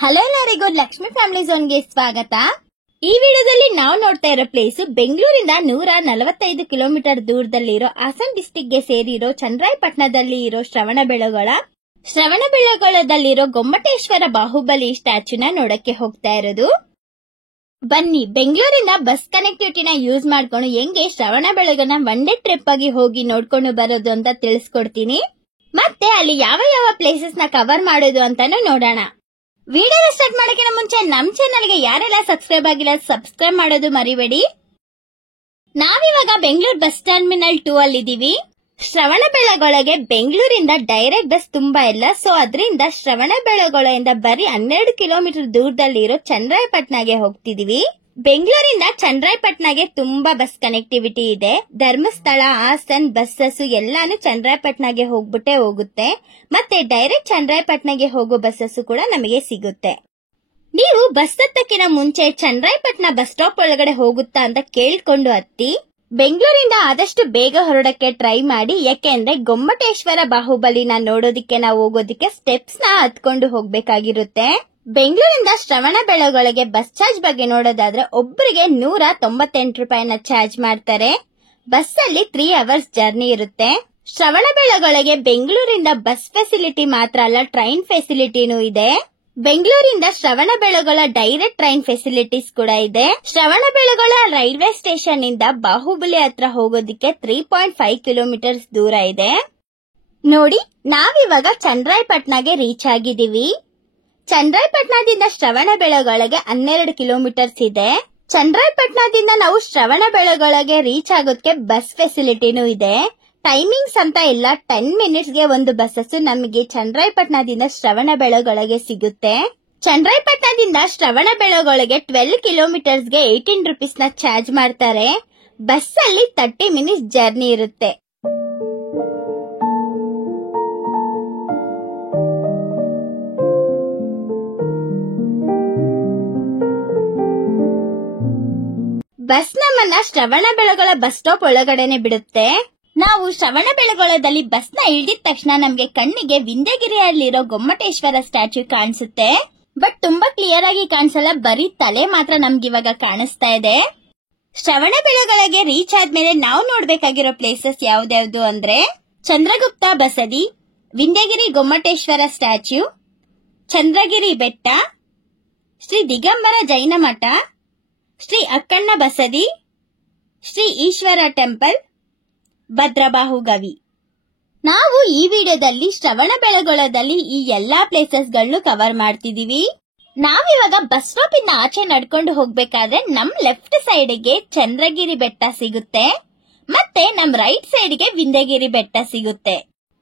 Hello ಎಲ್ಲರಿಗೂ Lakshmi family ಝೋನ್ಗೆ ಸ್ವಾಗತ. ಈ ವಿಡಿಯೋದಲ್ಲಿ ನಾವು ನೋಡ್ತಾ ಇರೋ ಪ್ಲೇಸ್ ಬೆಂಗಳೂರಿಂದ 145 ಕಿಲೋಮೀಟರ್ ದೂರದಲ್ಲಿರೋ ಹಾಸನ್ ಡಿಸ್ಟಿಕ್ ಗೆ ಸೇರಿರೋ ಚನ್ನರಾಯಪಟ್ಟಣದಲ್ಲಿ ಇರೋ ಶ್ರವಣಬೆಳಗೊಳದಲ್ಲಿರೋ ಗೊಮ್ಮಟೇಶ್ವರ ಬಾಹುಬಲಿ ಸ್ಟ್ಯಾಚ್ಯೂನ ನೋಡಕ್ಕೆ ಹೋಗ್ತಾ ಇರೋದು. ಬನ್ನಿ, ಬೆಂಗಳೂರಿಂದ ಬಸ್ ಕನೆಕ್ಟಿವಿಟಿನ ಯೂಸ್ ಮಾಡ್ಕೊಂಡು ಹೆಂಗೆ ಶ್ರವಣಬೆಳಗೊಳನ ಒನ್ ಡೇ ಟ್ರಿಪ್ ಆಗಿ ಹೋಗಿ ನೋಡ್ಕೊಂಡು ಬರೋದು ಅಂತ ತಿಳಿಸ್ಕೊಡ್ತೀನಿ. ಮತ್ತೆ ಅಲ್ಲಿ ಯಾವ ಯಾವ ಪ್ಲೇಸಸ್ ನ ಕವರ್ ಮಾಡೋದು ಅಂತಾನು ನೋಡೋಣ. ವಿಡಿಯೋ ಸ್ಟಾರ್ಟ್ ಮಾಡೋಕ್ಕಿಂತ ಮುಂಚೆ ನಮ್ ಚಾನಲ್ಗೆ ಯಾರೆಲ್ಲ ಸಬ್ಸ್ಕ್ರೈಬ್ ಆಗಿಲ್ಲ ಸಬ್ಸ್ಕ್ರೈಬ್ ಮಾಡೋದು ಮರಿಬೇಡಿ. ನಾವಿವಾಗ ಬೆಂಗಳೂರು ಬಸ್ ಟರ್ಮಿನಲ್ 2 ಅಲ್ಲಿ ಇದೀವಿ. ಶ್ರವಣಬೆಳಗೊಳಗೆ ಬೆಂಗಳೂರಿಂದ ಡೈರೆಕ್ಟ್ ಬಸ್ ತುಂಬಾ ಇಲ್ಲ, ಸೊ ಅದರಿಂದ ಶ್ರವಣಬೆಳಗೊಳದಿಂದ ಬರೀ 12 ಕಿಲೋಮೀಟರ್ ದೂರದಲ್ಲಿರೋ ಚನ್ನರಾಯಪಟ್ಟಣಗೆ ಹೋಗ್ತಿದೀವಿ. ಬೆಂಗಳೂರಿಂದ ಚನ್ನರಾಯಪಟ್ಟಣಗೆ ತುಂಬಾ ಬಸ್ ಕನೆಕ್ಟಿವಿಟಿ ಇದೆ. ಧರ್ಮಸ್ಥಳ, ಹಾಸನ್ ಬಸ್ಸಸ್ ಎಲ್ಲಾನು ಚನ್ನರಾಯಪಟ್ಟಣಗೆ ಹೋಗ್ಬಿಟ್ಟೆ ಹೋಗುತ್ತೆ. ಮತ್ತೆ ಡೈರೆಕ್ಟ್ ಚನ್ನರಾಯಪಟ್ಟಣಗೆ ಹೋಗೋ ಬಸ್ಸಸ್ ಕೂಡ ನಮಗೆ ಸಿಗುತ್ತೆ. ನೀವು ಬಸ್ ಹತ್ತಕ್ಕಿಂತ ಮುಂಚೆ ಚನ್ನರಾಯಪಟ್ಟಣ ಬಸ್ ಸ್ಟಾಪ್ ಒಳಗಡೆ ಹೋಗುತ್ತಾ ಅಂತ ಕೇಳ್ಕೊಂಡು ಹತ್ತಿ. ಬೆಂಗಳೂರಿಂದ ಆದಷ್ಟು ಬೇಗ ಹೊರಡಕ್ಕೆ ಟ್ರೈ ಮಾಡಿ, ಯಾಕೆಂದ್ರೆ ಗೊಮ್ಮಟೇಶ್ವರ ಬಾಹುಬಲಿನ ನೋಡೋದಿಕ್ಕೆ ನಾವು ಹೋಗೋದಿಕ್ಕೆ ಸ್ಟೆಪ್ಸ್ ನ ಹತ್ಕೊಂಡು ಹೋಗ್ಬೇಕಾಗಿರುತ್ತೆ. ಬೆಂಗಳೂರಿಂದ ಶ್ರವಣಬೆಳಗೊಳಗೆ ಬಸ್ ಚಾರ್ಜ್ ಬಗ್ಗೆ ನೋಡೋದಾದ್ರೆ ಒಬ್ಬರಿಗೆ 198 ರೂಪಾಯಿನ ಚಾರ್ಜ್ ಮಾಡ್ತಾರೆ. ಬಸ್ ಅಲ್ಲಿ 3 ಅವರ್ಸ್ ಜರ್ನಿ ಇರುತ್ತೆ. ಶ್ರವಣಬೆಳಗೊಳಗೆ ಬೆಂಗಳೂರಿಂದ ಬಸ್ ಫೆಸಿಲಿಟಿ ಮಾತ್ರ ಅಲ್ಲ, ಟ್ರೈನ್ ಫೆಸಿಲಿಟಿನೂ ಇದೆ. ಬೆಂಗಳೂರಿಂದ ಶ್ರವಣಬೆಳಗೊಳ ಡೈರೆಕ್ಟ್ ಟ್ರೈನ್ ಫೆಸಿಲಿಟೀಸ್ ಕೂಡ ಇದೆ. ಶ್ರವಣಬೆಳಗೊಳ ರೈಲ್ವೆ ಸ್ಟೇಷನ್ ಇಂದ ಬಾಹುಬಲಿ ಹತ್ರ ಹೋಗೋದಿಕ್ಕೆ 3.5 ಕಿಲೋಮೀಟರ್ಸ್ ದೂರ ಇದೆ. ನೋಡಿ, ನಾವಿವಾಗ ಚನ್ನರಾಯಪಟ್ಟಣಗೆ ರೀಚ್ ಆಗಿದೀವಿ. ಚನ್ನರಾಯಪಟ್ಟಣದಿಂದ ಶ್ರವಣಬೆಳಗೊಳಗೆ 12 ಕಿಲೋಮೀಟರ್ಸ್ ಇದೆ. ಚನ್ನರಾಯಪಟ್ಟಣದಿಂದ ನಾವು ಶ್ರವಣಬೆಳಗೊಳಗೆ ರೀಚ್ ಆಗೋದಕ್ಕೆ ಬಸ್ ಫೆಸಿಲಿಟಿನೂ ಇದೆ. ಟೈಮಿಂಗ್ಸ್ ಅಂತ ಇಲ್ಲ, 10 ಮಿನಿಟ್ಸ್ ಗೆ ಒಂದು ಬಸ್ಸಸ್ ನಮಗೆ ಚನ್ನರಾಯಪಟ್ಟಣದಿಂದ ಶ್ರವಣಬೆಳಗೊಳಗೆ ಸಿಗುತ್ತೆ. ಚನ್ನರಾಯಪಟ್ಟಣದಿಂದ ಶ್ರವಣಬೆಳಗೊಳಗೆ 12 ಕಿಲೋಮೀಟರ್ಸ್ ಗೆ 18 ರೂಪೀಸ್ ನ ಚಾರ್ಜ್ ಮಾಡ್ತಾರೆ. ಬಸ್ ಅಲ್ಲಿ 30 ಮಿನಿಟ್ಸ್ ಜರ್ನಿ ಇರುತ್ತೆ. ಬಸ್ ನಮ್ಮನ್ನ ಶ್ರವಣಬೆಳಗೊಳ ಬಸ್ ಸ್ಟಾಪ್ ಒಳಗಡೆನೆ ಬಿಡುತ್ತೆ. ನಾವು ಶ್ರವಣಬೆಳಗೊಳದಲ್ಲಿ ಬಸ್ ನ ಇಳಿದ ತಕ್ಷಣ ನಮ್ಗೆ ಕಣ್ಣಿಗೆ ವಿಂಧ್ಯಗಿರಿಯಲ್ಲಿರೋ ಗೊಮ್ಮಟೇಶ್ವರ ಸ್ಟ್ಯಾಚ್ಯೂ ಕಾಣಿಸುತ್ತೆ. ಬಟ್ ತುಂಬಾ ಕ್ಲಿಯರ್ ಆಗಿ ಕಾಣಿಸಲ್ಲ, ಬರೀ ತಲೆ ಮಾತ್ರ ನಮ್ಗೆ ಇವಾಗ ಕಾಣಿಸ್ತಾ ಇದೆ. ಶ್ರವಣಬೆಳಗೊಳಗೆ ರೀಚ್ ಆದ್ಮೇಲೆ ನಾವು ನೋಡ್ಬೇಕಾಗಿರೋ ಪ್ಲೇಸಸ್ ಯಾವ್ದ್ಯಾವ್ದು ಅಂದ್ರೆ ಚಂದ್ರಗುಪ್ತ ಬಸದಿ, ವಿಂಧ್ಯಗಿರಿ ಗೊಮ್ಮಟೇಶ್ವರ ಸ್ಟ್ಯಾಚ್ಯೂ, ಚಂದ್ರಗಿರಿ ಬೆಟ್ಟ, ಶ್ರೀ ದಿಗಂಬರ ಜೈನ ಮಠ, ಶ್ರೀ ಅಕ್ಕಣ್ಣ ಬಸದಿ, ಶ್ರೀ ಈಶ್ವರ ಟೆಂಪಲ್, ಭದ್ರಬಾಹು ಗವಿ. ನಾವು ಈ ವಿಡಿಯೋದಲ್ಲಿ ಶ್ರವಣಬೆಳಗೊಳದಲ್ಲಿ ಈ ಎಲ್ಲಾ ಪ್ಲೇಸಸ್ ಗಳನ್ನು ಕವರ್ ಮಾಡ್ತಿದೀವಿ. ನಾವಿವಾಗ ಬಸ್ ಸ್ಟಾಪ್ ಇಂದ ಆಚೆ ನಡ್ಕೊಂಡು ಹೋಗ್ಬೇಕಾದ್ರೆ ನಮ್ ಲೆಫ್ಟ್ ಸೈಡ್ ಗೆ ಚಂದ್ರಗಿರಿ ಬೆಟ್ಟ ಸಿಗುತ್ತೆ, ಮತ್ತೆ ನಮ್ ರೈಟ್ ಸೈಡ್ ಗೆ ವಿಂಧ್ಯಗಿರಿ ಬೆಟ್ಟ ಸಿಗುತ್ತೆ.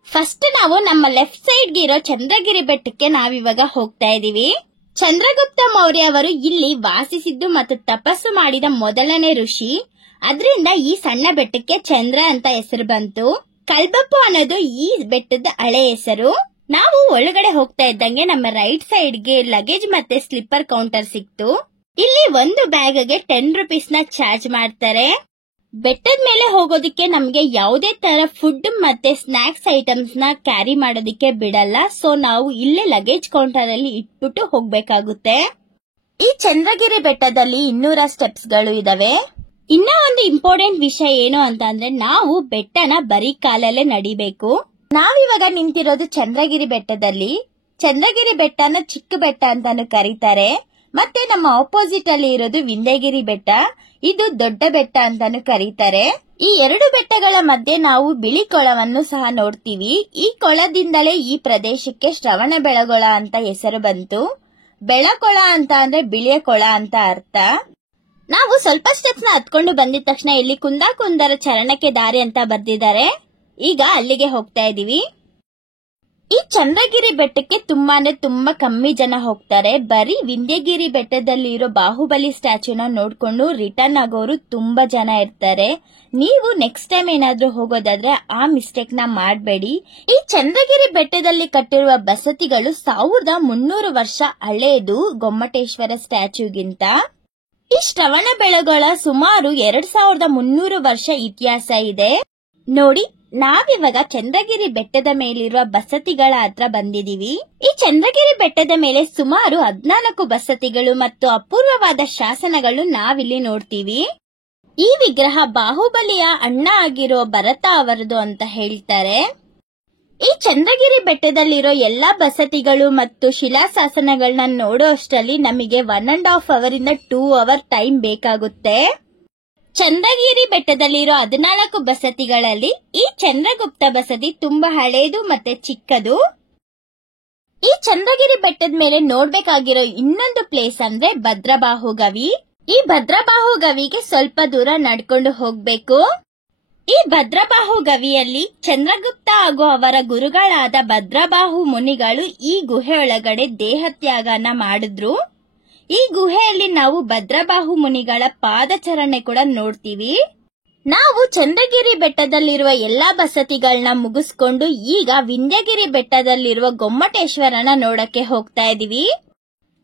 ಫಸ್ಟ್ ನಾವು ನಮ್ಮ ಲೆಫ್ಟ್ ಸೈಡ್ ಗೆ ಇರೋ ಚಂದ್ರಗಿರಿ ಬೆಟ್ಟಕ್ಕೆ ನಾವಿವಾಗ ಹೋಗ್ತಾ ಇದೀವಿ. ಚಂದ್ರಗುಪ್ತ ಮೌರ್ಯ ಅವರು ಇಲ್ಲಿ ವಾಸಿಸಿದ್ದು ಮತ್ತು ತಪಸ್ಸು ಮಾಡಿದ ಮೊದಲನೇ ಋಷಿ. ಅದರಿಂದ ಈ ಸಣ್ಣ ಬೆಟ್ಟಕ್ಕೆ ಚಂದ್ರ ಅಂತ ಹೆಸರು ಬಂತು. ಕಲ್ಬಪ್ಪು ಅನ್ನೋದು ಈ ಬೆಟ್ಟದ ಹಳೆ ಹೆಸರು. ನಾವು ಒಳಗಡೆ ಹೋಗ್ತಾ ಇದ್ದಂಗೆ ನಮ್ಮ ರೈಟ್ ಸೈಡ್ ಗೆ ಲಗೇಜ್ ಮತ್ತೆ ಸ್ಲಿಪ್ಪರ್ ಕೌಂಟರ್ ಸಿಕ್ತು. ಇಲ್ಲಿ ಒಂದು ಬ್ಯಾಗ್ ಗೆ 10 ರೂಪೀಸ್ ನ ಚಾರ್ಜ್ ಮಾಡ್ತಾರೆ. ಬೆಟ್ಟದ ಮೇಲೆ ಹೋಗೋದಿಕ್ಕೆ ನಮ್ಗೆ ಯಾವುದೇ ತರ ಫುಡ್ ಮತ್ತೆ ಸ್ನಾಕ್ಸ್ ಐಟಮ್ಸ್ ನ ಕ್ಯಾರಿ ಮಾಡೋದಿಕ್ಕೆ ಬಿಡಲ್ಲ, ಸೊ ನಾವು ಇಲ್ಲೇ ಲಗೇಜ್ ಕೌಂಟರ್ ಅಲ್ಲಿ ಇಟ್ಬಿಟ್ಟು ಹೋಗ್ಬೇಕಾಗುತ್ತೆ. ಈ ಚಂದ್ರಗಿರಿ ಬೆಟ್ಟದಲ್ಲಿ 200 ಸ್ಟೆಪ್ಸ್ ಗಳು ಇದಾವೆ. ಇನ್ನ ಒಂದು ಇಂಪಾರ್ಟೆಂಟ್ ವಿಷಯ ಏನು ಅಂತ ಅಂದ್ರೆ ನಾವು ಬೆಟ್ಟನ ಬರೀ ಕಾಲಲ್ಲೇ ನಡಿಬೇಕು. ನಾವಿವಾಗ ನಿಂತಿರೋದು ಚಂದ್ರಗಿರಿ ಬೆಟ್ಟದಲ್ಲಿ. ಚಂದ್ರಗಿರಿ ಬೆಟ್ಟನ ಚಿಕ್ಕ ಬೆಟ್ಟ ಅಂತಾನು ಕರೀತಾರೆ. ಮತ್ತೆ ನಮ್ಮ ಆಪೋಸಿಟ್ ಅಲ್ಲಿ ಇರೋದು ವಿಂಧ್ಯಗಿರಿ ಬೆಟ್ಟ, ಇದು ದೊಡ್ಡ ಬೆಟ್ಟ ಅಂತಾನು ಕರೀತಾರೆ. ಈ 2 ಬೆಟ್ಟಗಳ ಮಧ್ಯೆ ನಾವು ಬಿಳಿ ಕೊಳವನ್ನು ಸಹ ನೋಡ್ತೀವಿ. ಈ ಕೊಳದಿಂದಲೇ ಈ ಪ್ರದೇಶಕ್ಕೆ ಶ್ರವಣಬೆಳಗೊಳ ಅಂತ ಹೆಸರು ಬಂತು. ಬೆಳಕೊಳ ಅಂತ ಅಂದ್ರೆ ಬಿಳಿಯ ಕೊಳ ಅಂತ ಅರ್ಥ. ನಾವು ಸ್ವಲ್ಪ ಸ್ಟೆಪ್ಸ್ ನ ಹತ್ಕೊಂಡು ಬಂದಿದ ತಕ್ಷಣ ಇಲ್ಲಿ ಕುಂದಾಕುಂದರ ಚರಣಕ್ಕೆ ದಾರಿ ಅಂತ ಬರ್ದಿದ್ದಾರೆ. ಈಗ ಅಲ್ಲಿಗೆ ಹೋಗ್ತಾ ಇದೀವಿ. ಈ ಚಂದ್ರಗಿರಿ ಬೆಟ್ಟಕ್ಕೆ ತುಂಬಾ ಕಮ್ಮಿ ಜನ ಹೋಗ್ತಾರೆ. ಬರೀ ವಿಂಧ್ಯಗಿರಿ ಬೆಟ್ಟದಲ್ಲಿ ಇರೋ ಬಾಹುಬಲಿ ಸ್ಟ್ಯಾಚ್ಯೂನ ನೋಡ್ಕೊಂಡು ರಿಟರ್ನ್ ಆಗೋರು ತುಂಬಾ ಜನ ಇರ್ತಾರೆ. ನೀವು ನೆಕ್ಸ್ಟ್ ಟೈಮ್ ಏನಾದ್ರೂ ಹೋಗೋದಾದ್ರೆ ಆ ಮಿಸ್ಟೇಕ್ ನ ಮಾಡಬೇಡಿ. ಈ ಚಂದ್ರಗಿರಿ ಬೆಟ್ಟದಲ್ಲಿ ಕಟ್ಟಿರುವ ಬಸತಿಗಳು 1300 ವರ್ಷ ಹಳೆಯದು ಗೊಮ್ಮಟೇಶ್ವರ ಸ್ಟ್ಯಾಚ್ಯೂಗಿಂತ. ಈ ಶ್ರವಣಬೆಳಗೊಳ ಸುಮಾರು 2300 ವರ್ಷ ಇತಿಹಾಸ ಇದೆ. ನೋಡಿ, ನಾವಿವಾಗ ಚಂದ್ರಗಿರಿ ಬೆಟ್ಟದ ಮೇಲಿರುವ ಬಸತಿಗಳ ಹತ್ರ ಬಂದಿದೀವಿ. ಈ ಚಂದ್ರಗಿರಿ ಬೆಟ್ಟದ ಮೇಲೆ ಸುಮಾರು 14 ಬಸತಿಗಳು ಮತ್ತು ಅಪೂರ್ವವಾದ ಶಾಸನಗಳು ನಾವಿಲ್ಲಿ ನೋಡ್ತೀವಿ. ಈ ವಿಗ್ರಹ ಬಾಹುಬಲಿಯ ಅಣ್ಣ ಆಗಿರೋ ಭರತ ಅವರದು ಅಂತ ಹೇಳ್ತಾರೆ. ಈ ಚಂದ್ರಗಿರಿ ಬೆಟ್ಟದಲ್ಲಿರೋ ಎಲ್ಲಾ ಬಸತಿಗಳು ಮತ್ತು ಶಿಲಾಶಾಸನಗಳನ್ನ ನೋಡೋ ಅಷ್ಟರಲ್ಲಿ ನಮಗೆ 1.5 ಅವರಿಂದ 2 ಅವರ್ ಟೈಮ್ ಬೇಕಾಗುತ್ತೆ. ಚಂದ್ರಗಿರಿ ಬೆಟ್ಟದಲ್ಲಿರೋ 14 ಬಸತಿಗಳಲ್ಲಿ ಈ ಚಂದ್ರಗುಪ್ತ ಬಸತಿ ತುಂಬಾ ಹಳೇದು ಮತ್ತೆ ಚಿಕ್ಕದು. ಈ ಚಂದ್ರಗಿರಿ ಬೆಟ್ಟದ ಮೇಲೆ ನೋಡ್ಬೇಕಾಗಿರೋ ಇನ್ನೊಂದು ಪ್ಲೇಸ್ ಅಂದ್ರೆ ಭದ್ರಬಾಹು ಗವಿ. ಈ ಭದ್ರಬಾಹು ಗವಿಗೆ ಸ್ವಲ್ಪ ದೂರ ನಡ್ಕೊಂಡು ಹೋಗ್ಬೇಕು. ಈ ಭದ್ರಬಾಹು ಗವಿಯಲ್ಲಿ ಚಂದ್ರಗುಪ್ತ ಹಾಗೂ ಅವರ ಗುರುಗಳಾದ ಭದ್ರಬಾಹು ಮುನಿಗಳು ಈ ಗುಹೆ ಒಳಗಡೆ ದೇಹತ್ಯಾಗನ ಮಾಡಿದ್ರು. ಈ ಗುಹೆಯಲ್ಲಿ ನಾವು ಭದ್ರಬಾಹು ಮುನಿಗಳ ಪಾದಚರಣೆ ಕೂಡ ನೋಡ್ತೀವಿ. ನಾವು ಚಂದ್ರಗಿರಿ ಬೆಟ್ಟದಲ್ಲಿರುವ ಎಲ್ಲಾ ಬಸತಿಗಳನ್ನ ಮುಗಿಸ್ಕೊಂಡು ಈಗ ವಿಂಧ್ಯಗಿರಿ ಬೆಟ್ಟದಲ್ಲಿರುವ ಗೊಮ್ಮಟೇಶ್ವರನ ನೋಡಕ್ಕೆ ಹೋಗ್ತಾ ಇದೀವಿ.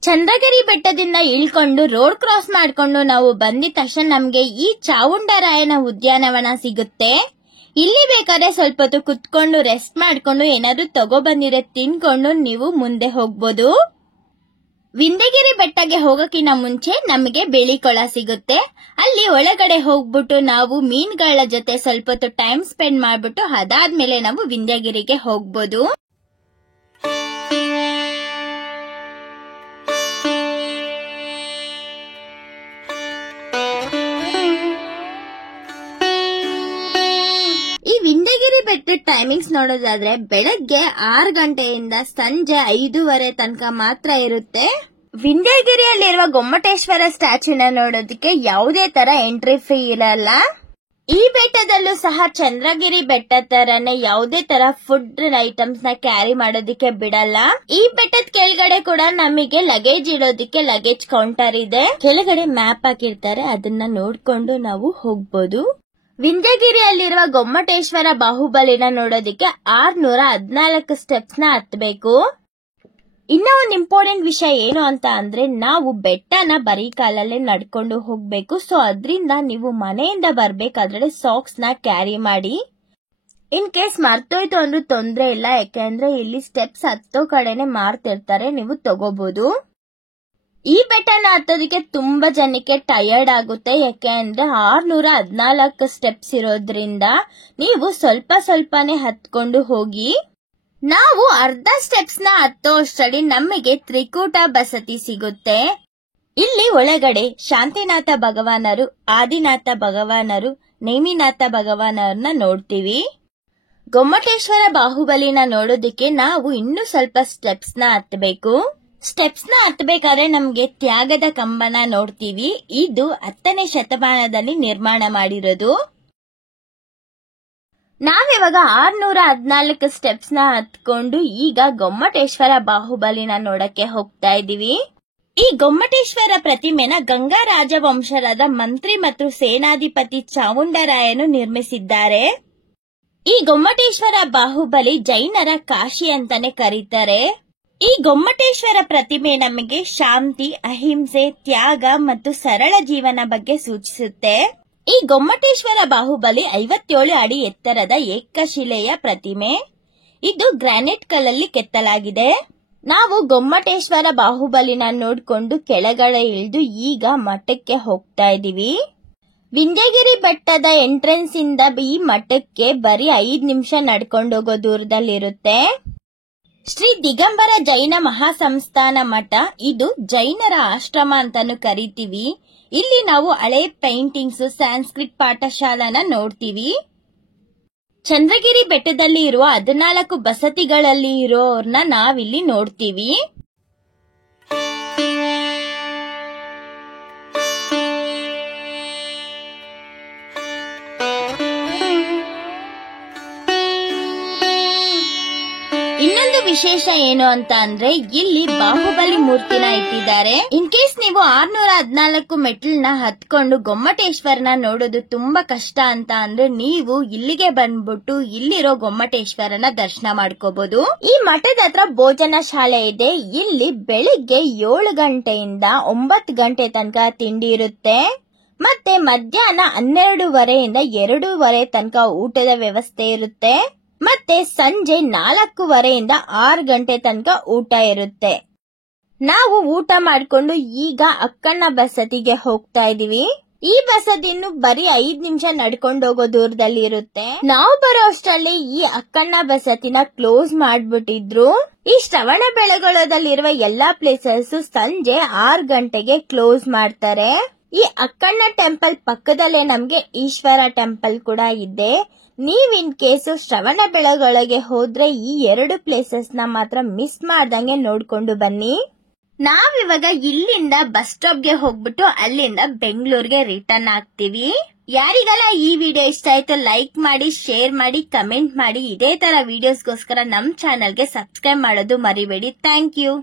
ಚಂದ್ರಗಿರಿ ಬೆಟ್ಟದಿಂದ ಇಳ್ಕೊಂಡು ರೋಡ್ ಕ್ರಾಸ್ ಮಾಡ್ಕೊಂಡು ನಾವು ಬಂದಿದ ತಕ್ಷಣ ನಮ್ಗೆ ಈ ಚಾವುಂಡರಾಯನ ಉದ್ಯಾನವನ ಸಿಗುತ್ತೆ. ಇಲ್ಲಿ ಬೇಕಾದ್ರೆ ಸ್ವಲ್ಪ ಹೊತ್ತು ಕುತ್ಕೊಂಡು ರೆಸ್ಟ್ ಮಾಡ್ಕೊಂಡು ಏನಾದ್ರು ತಗೊಬಂದಿರೋ ತಿನ್ಕೊಂಡು ನೀವು ಮುಂದೆ ಹೋಗ್ಬೋದು. ವಿಂಧ್ಯಗಿರಿ ಬೆಟ್ಟಕ್ಕೆ ಹೋಗಕ್ಕಿಂತ ಮುಂಚೆ ನಮಗೆ ಬೇಳಿಕೊಳ ಸಿಗುತ್ತೆ. ಅಲ್ಲಿ ಒಳಗಡೆ ಹೋಗ್ಬಿಟ್ಟು ನಾವು ಮೀನುಗಳ ಜೊತೆ ಸ್ವಲ್ಪ ಹೊತ್ತು ಟೈಮ್ ಸ್ಪೆಂಡ್ ಮಾಡ್ಬಿಟ್ಟು ಅದಾದ್ಮೇಲೆ ನಾವು ವಿಂಧ್ಯಗಿರಿಗೆ ಹೋಗ್ಬೋದು. ಈ ವಿಂಧ್ಯಗಿರಿ ಬೆಟ್ಟದ ಟೈಮಿಂಗ್ಸ್ ನೋಡೋದಾದ್ರೆ ಬೆಳಗ್ಗೆ 6 ಗಂಟೆಯಿಂದ ಸಂಜೆ 5:30 ತನಕ ಮಾತ್ರ ಇರುತ್ತೆ. ವಿಂಧ್ಯಗಿರಿಯಲ್ಲಿರುವ ಗೊಮ್ಮಟೇಶ್ವರ ಸ್ಟ್ಯಾಚ್ಯೂನ ನೋಡೋದಕ್ಕೆ ಯಾವುದೇ ತರ ಎಂಟ್ರಿ ಫೀ ಇರಲ್ಲ. ಈ ಬೆಟ್ಟದಲ್ಲೂ ಸಹ ಚಂದ್ರಗಿರಿ ಬೆಟ್ಟ ತರನೇ ಯಾವುದೇ ತರ ಫುಡ್ ಐಟಮ್ಸ್ ನ ಕ್ಯಾರಿ ಮಾಡೋದಕ್ಕೆ ಬಿಡಲ್ಲ. ಈ ಬೆಟ್ಟದ ಕೆಳಗಡೆ ಕೂಡ ನಮಗೆ ಲಗೇಜ್ ಇಡೋದಕ್ಕೆ ಲಗೇಜ್ ಕೌಂಟರ್ ಇದೆ. ಕೆಳಗಡೆ ಮ್ಯಾಪ್ ಹಾಕಿರ್ತಾರೆ, ಅದನ್ನ ನೋಡ್ಕೊಂಡು ನಾವು ಹೋಗ್ಬೋದು. ವಿಂಧ್ಯಗಿರಿಯಲ್ಲಿರುವ ಗೊಮ್ಮಟೇಶ್ವರ ಬಾಹುಬಲಿನ ನೋಡೋದಕ್ಕೆ 614 ಸ್ಟೆಪ್ಸ್ ನ ಹತ್ತಬೇಕು. ಇನ್ನ ಒಂದು ಇಂಪಾರ್ಟೆಂಟ್ ವಿಷಯ ಏನು ಅಂತ ಅಂದ್ರೆ ನಾವು ಬೆಟ್ಟನ ಬರೀ ಕಾಲಲ್ಲೇ ನಡ್ಕೊಂಡು ಹೋಗ್ಬೇಕು. ಸೊ ಅದರಿಂದ ನೀವು ಮನೆಯಿಂದ ಬರ್ಬೇಕಾದ್ರೆ ಸಾಕ್ಸ್ ನ ಕ್ಯಾರಿ ಮಾಡಿ. ಇನ್ ಕೇಸ್ ಮರ್ತೋಯ್ತು ಅಂದ್ರೂ ತೊಂದ್ರೆ ಇಲ್ಲ, ಯಾಕೆಂದ್ರೆ ಇಲ್ಲಿ ಸ್ಟೆಪ್ಸ್ ಹತ್ತೋ ಕಡೆನೆ ಮಾರ್ತಿರ್ತಾರೆ, ನೀವು ತಗೋಬಹುದು. ಈ ಬೆಟ್ಟನ ಹತ್ತೋದಕ್ಕೆ ತುಂಬಾ ಜನಕ್ಕೆ ಟಯರ್ಡ್ ಆಗುತ್ತೆ, ಯಾಕೆ ಅಂದ್ರೆ 614 ಸ್ಟೆಪ್ಸ್ ಇರೋದ್ರಿಂದ ನೀವು ಸ್ವಲ್ಪ ಸ್ವಲ್ಪನೇ ಹತ್ಕೊಂಡು ಹೋಗಿ. ನಾವು ಅರ್ಧ ಸ್ಟೆಪ್ಸ್ ನ ಹತ್ತೋ ಅಷ್ಟರಲ್ಲಿ ನಮಗೆ ತ್ರಿಕೂಟ ಬಸತಿ ಸಿಗುತ್ತೆ. ಇಲ್ಲಿ ಒಳಗಡೆ ಶಾಂತಿನಾಥ ಭಗವಾನರು, ಆದಿನಾಥ ಭಗವಾನರು, ನೇಮಿನಾಥ ಭಗವಾನರನ್ನ ನೋಡ್ತೀವಿ. ಗೊಮ್ಮಟೇಶ್ವರ ಬಾಹುಬಲಿನ ನೋಡೋದಕ್ಕೆ ನಾವು ಇನ್ನೂ ಸ್ವಲ್ಪ ಸ್ಟೆಪ್ಸ್ ನ ಹತ್ತಬೇಕು. ಸ್ಟೆಪ್ಸ್ ನ ಹತ್ತಬೇಕಾದ್ರೆ ನಮ್ಗೆ ತ್ಯಾಗದ ಕಂಬನ ನೋಡ್ತೀವಿ. ಇದು 10ನೇ ಶತಮಾನದಲ್ಲಿ ನಿರ್ಮಾಣ ಮಾಡಿರೋದು. ನಾವಿವಾಗ 614 ಸ್ಟೆಪ್ಸ್ ನ ಹತ್ಕೊಂಡು ಈಗ ಗೊಮ್ಮಟೇಶ್ವರ ಬಾಹುಬಲಿನ ನೋಡಕ್ಕೆ ಹೋಗ್ತಾ ಇದೀವಿ. ಈ ಗೊಮ್ಮಟೇಶ್ವರ ಪ್ರತಿಮೆನ ಗಂಗಾ ರಾಜವಂಶದ ಮಂತ್ರಿ ಮತ್ತು ಸೇನಾಧಿಪತಿ ಚಾವುಂಡರಾಯನು ನಿರ್ಮಿಸಿದ್ದಾರೆ. ಈ ಗೊಮ್ಮಟೇಶ್ವರ ಬಾಹುಬಲಿ ಜೈನರ ಕಾಶಿ ಅಂತಾನೆ ಕರೀತಾರೆ. ಈ ಗೊಮ್ಮಟೇಶ್ವರ ಪ್ರತಿಮೆ ನಮಗೆ ಶಾಂತಿ, ಅಹಿಂಸೆ, ತ್ಯಾಗ ಮತ್ತು ಸರಳ ಜೀವನ ಬಗ್ಗೆ ಸೂಚಿಸುತ್ತೆ. ಈ ಗೊಮ್ಮಟೇಶ್ವರ ಬಾಹುಬಲಿ 57 ಅಡಿ ಎತ್ತರದ ಏಕಶಿಲೆಯ ಪ್ರತಿಮೆ. ಇದು ಗ್ರಾನೈಟ್ ಕಲ್ಲಲ್ಲಿ ಕೆತ್ತಲಾಗಿದೆ. ನಾವು ಗೊಮ್ಮಟೇಶ್ವರ ಬಾಹುಬಲಿನ ನೋಡ್ಕೊಂಡು ಕೆಳಗಡೆ ಇಳಿದು ಈಗ ಮಠಕ್ಕೆ ಹೋಗ್ತಾ ಇದೀವಿ. ವಿಂಧ್ಯಗಿರಿ ಬೆಟ್ಟದ ಎಂಟ್ರೆನ್ಸ್ ಇಂದ ಈ ಮಠಕ್ಕೆ ಬರೀ 5 ನಿಮಿಷ ನಡ್ಕೊಂಡು ಹೋಗೋ ದೂರದಲ್ಲಿರುತ್ತೆ. ಶ್ರೀ ದಿಗಂಬರ ಜೈನ ಮಹಾಸಂಸ್ಥಾನ ಮಠ, ಇದು ಜೈನರ ಆಶ್ರಮ ಅಂತಾನು ಕರಿತೀವಿ. ಇಲ್ಲಿ ನಾವು ಹಳೆ ಪೇಂಟಿಂಗ್ಸ್, ಸಂಸ್ಕೃತ್ ಪಾಠಶಾಲಾನ ನೋಡ್ತೀವಿ. ಚಂದ್ರಗಿರಿ ಬೆಟ್ಟದಲ್ಲಿ ಇರುವ 14 ಬಸತಿಗಳಲ್ಲಿ ಇರೋರ್ನ ನಾವಿಲ್ಲಿ ನೋಡ್ತೀವಿ. ಇನ್ನೊಂದು ವಿಶೇಷ ಏನು ಅಂತ ಅಂದ್ರೆ ಇಲ್ಲಿ ಬಾಹುಬಲಿ ಮೂರ್ತಿನ ಇಟ್ಟಿದ್ದಾರೆ. ಇನ್ ಕೇಸ್ ನೀವು 614 ಮೆಟ್ಲನ್ನ ಹತ್ಕೊಂಡು ಗೊಮ್ಮಟೇಶ್ವರನ ನೋಡೋದು ತುಂಬಾ ಕಷ್ಟ ಅಂತ ಅಂದ್ರೆ ನೀವು ಇಲ್ಲಿಗೆ ಬಂದ್ಬಿಟ್ಟು ಇಲ್ಲಿರೋ ಗೊಮ್ಮಟೇಶ್ವರನ ದರ್ಶನ ಮಾಡ್ಕೋಬಹುದು. ಈ ಮಠದ ಹತ್ರ ಭೋಜನ ಶಾಲೆ ಇದೆ. ಇಲ್ಲಿ ಬೆಳಿಗ್ಗೆ 7 ಗಂಟೆಯಿಂದ 9 ಗಂಟೆ ತನಕ ತಿಂಡಿ ಇರುತ್ತೆ. ಮತ್ತೆ ಮಧ್ಯಾಹ್ನ 12:30 2:30 ತನಕ ಊಟದ ವ್ಯವಸ್ಥೆ ಇರುತ್ತೆ. ಮತ್ತೆ ಸಂಜೆ 4:15 6 ಗಂಟೆ ತನಕ ಊಟ ಇರುತ್ತೆ. ನಾವು ಊಟ ಮಾಡ್ಕೊಂಡು ಈಗ ಅಕ್ಕಣ್ಣ ಬಸದಿಗೆ ಹೋಗ್ತಾ ಇದೀವಿ. ಈ ಬಸದಿನ್ನು ಬರೀ 5 ನಿಮಿಷ ನಡ್ಕೊಂಡು ಹೋಗೋ ದೂರದಲ್ಲಿ ಇರುತ್ತೆ. ನಾವು ಬರೋ ಅಷ್ಟರಲ್ಲಿ ಈ ಅಕ್ಕಣ್ಣ ಬಸದಿನ ಕ್ಲೋಸ್ ಮಾಡ್ಬಿಟ್ಟಿದ್ರು. ಈ ಶ್ರವಣಬೆಳಗೊಳದಲ್ಲಿರುವ ಎಲ್ಲಾ ಪ್ಲೇಸಸ್ ಸಂಜೆ 6 ಗಂಟೆಗೆ ಕ್ಲೋಸ್ ಮಾಡ್ತಾರೆ. ಈ ಅಕ್ಕಣ್ಣ ಟೆಂಪಲ್ ಪಕ್ಕದಲ್ಲೇ ನಮ್ಗೆ ಈಶ್ವರ ಟೆಂಪಲ್ ಕೂಡ ಇದೆ. ನೀವ್ ಇನ್ ಕೇಸ್ ಶ್ರವಣಬೆಳಗೊಳಗೆ ಹೋದ್ರೆ ಈ 2 ಪ್ಲೇಸಸ್ ನ ಮಾತ್ರ ಮಿಸ್ ಮಾಡ್ದಂಗೆ ನೋಡ್ಕೊಂಡು ಬನ್ನಿ. ನಾವಿವಾಗ ಇಲ್ಲಿಂದ ಬಸ್ ಸ್ಟಾಪ್ಗೆ ಹೋಗ್ಬಿಟ್ಟು ಅಲ್ಲಿಂದ ಬೆಂಗಳೂರಿಗೆ ರಿಟರ್ನ್ ಆಗ್ತೀವಿ. ಯಾರಿಗೆಲ್ಲ ಈ ವಿಡಿಯೋ ಇಷ್ಟ ಆಯ್ತು ಲೈಕ್ ಮಾಡಿ, ಶೇರ್ ಮಾಡಿ, ಕಮೆಂಟ್ ಮಾಡಿ. ಇದೇ ತರ ವಿಡಿಯೋಸ್ಗೋಸ್ಕರ ನಮ್ ಚಾನೆಲ್ಗೆ ಸಬ್ಸ್ಕ್ರೈಬ್ ಮಾಡೋದು ಮರಿಬೇಡಿ. Thank you.